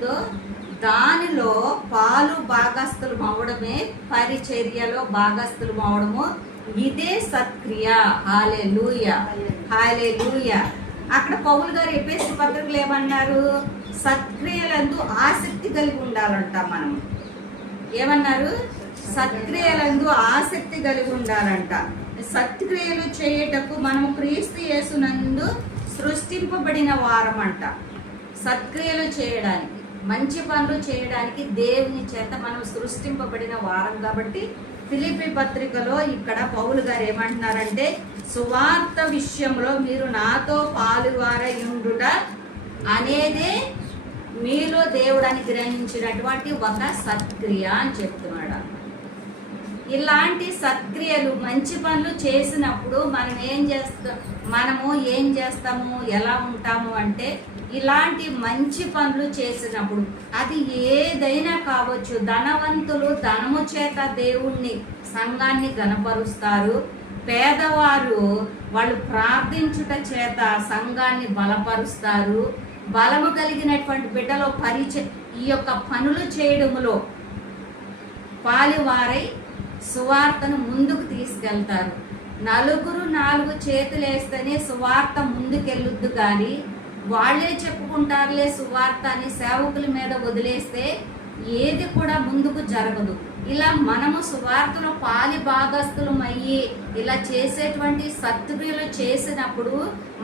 దానిలో పాలు భాగస్థులు అవడమే పరిచర్యలో భాగస్థులు అవడము ఇదే సత్క్రియ. హల్లెలూయా హల్లెలూయా. అక్కడ పౌలు గారు ఎఫెసీ పత్రికలు ఏమన్నారు? సత్క్రియలందు ఆసక్తి కలిగి ఉండాలంట. మనం ఏమన్నారు? సత్క్రియలందు ఆసక్తి కలిగి ఉండాలంట. సత్క్రియలు చేయటకు మనము క్రీస్తు యేసునందు సృష్టింపబడిన వారం అంట. సత్క్రియలు చేయడానికి, మంచి పనులు చేయడానికి దేవుని చేత మనం సృష్టింపబడిన వారం. కాబట్టి ఫిలిప్పీ పత్రికలో ఇక్కడ పౌలు గారు ఏమంటున్నారంటే, సువార్త విషయంలో మీరు నాతో పాలువారయుండుట అనేదే మీలో దేవుడు అనుగ్రహించినటువంటి ఒక సత్క్రియ అని చెప్తున్నాడు. ఇలాంటి సత్క్రియలు, మంచి పనులు చేసినప్పుడు మనము ఏం చేస్తాము, ఎలా ఉంటాము అంటే, ఇలాంటి మంచి పనులు చేసినప్పుడు అది ఏదైనా కావచ్చు. ధనవంతులు ధనము చేత దేవుణ్ణి, సంఘాన్ని గణపరుస్తారు. పేదవారు వాళ్ళు ప్రార్థించుట చేత సంఘాన్ని బలపరుస్తారు. బలము కలిగినటువంటి బిడ్డలో ఈ యొక్క పనులు చేయడములో పాలువారై సువార్తను ముందుకు తీసుకెళ్తారు. నలుగురు 4 చేతులు వేస్తేనే సువార్త ముందుకెళ్ళుద్దు, కానీ వాళ్ళే చెప్పుకుంటారులే సువార్త అని సేవకుల మీద వదిలేస్తే ఏది కూడా ముందుకు జరగదు. ఇలా మనము సువార్తలో పాలి భాగస్థులమయ్యి ఇలా చేసేటువంటి సత్క్రియలు చేసినప్పుడు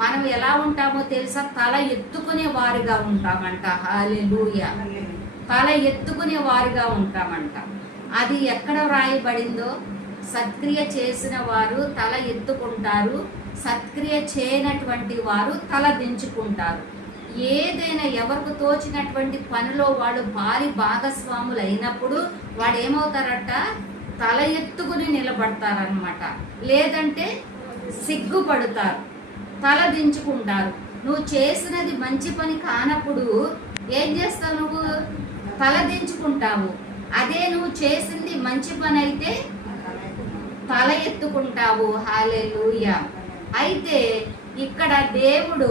మనం ఎలా ఉంటామో తెలుసా? తల ఎత్తుకునే వారిగా ఉంటామంట. హల్లెలూయా. తల ఎత్తుకునే వారిగా ఉంటామంట. అది ఎక్కడ వ్రాయబడిందో? సత్క్రియ చేసిన వారు తల ఎత్తుకుంటారు, సత్క్రియ చేయనటువంటి వారు తల దించుకుంటారు. ఏదైనా ఎవరికి తోచినటువంటి పనిలో వాళ్ళు భారీ భాగస్వాములు అయినప్పుడు వాడు ఏమవుతారట? తల ఎత్తుకుని నిలబడతారనమాట. లేదంటే సిగ్గుపడతారు, తల దించుకుంటారు. నువ్వు చేసినది మంచి పని కానప్పుడు ఏం చేస్తావు? నువ్వు తల దించుకుంటావు. అదే నువ్వు చేసింది మంచి పని అయితే తల ఎత్తుకుంటావు. హల్లెలూయా. అయితే ఇక్కడ దేవుడు